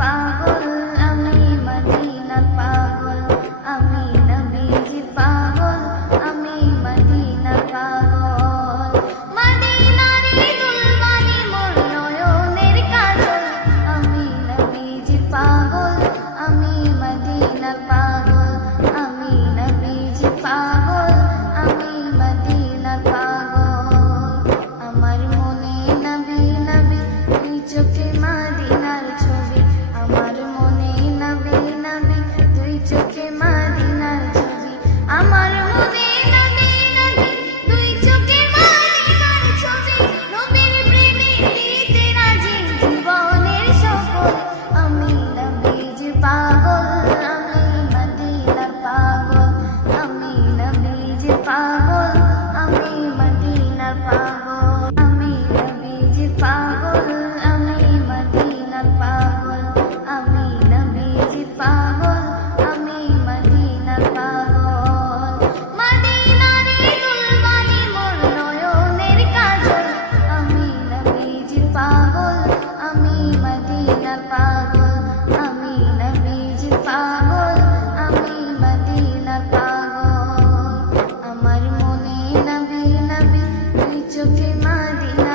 পাগল, আমি মদিনার পাগল, আমি নবীজির পাগল, আমি মদিনার পাগল। মদিনারে দুলবানি মোর নয়নের কাজল, আমি নবীজির পাগল, আমি মদিনার পাগল, আমি নবীজির পাগল, আমি মদিনার পাগল। আমার মনে নবী নবী দুই চোখে মদিনার ছবি, আমার মনে নবী নবী দুই চোখে মদিনার ছবি, আমার মনে নবী নবী দুই চোখে মদিনার ছবি। নবীর প্রেমে দিতে রাজি জীবনের সকল, আমি নবীজির পাগল, আমি মদিনার পাগল, আমি নবীজির পাগল, আমি মদিনার পাগল, আমি নবীজির পাগল, আমি মদিনার পাগল, আমি নবীজির পাগল, আমি মদিনার পাগল। মদিনারে দুলবানি মোর নয়নের কাজল, আমি নবীজির পাগল, আমি মদিনার পাগল, আমি নবীজির পাগল, আমি মদিনার পাগল। আমার মনে নবী নবী দুই চোখে মদিনা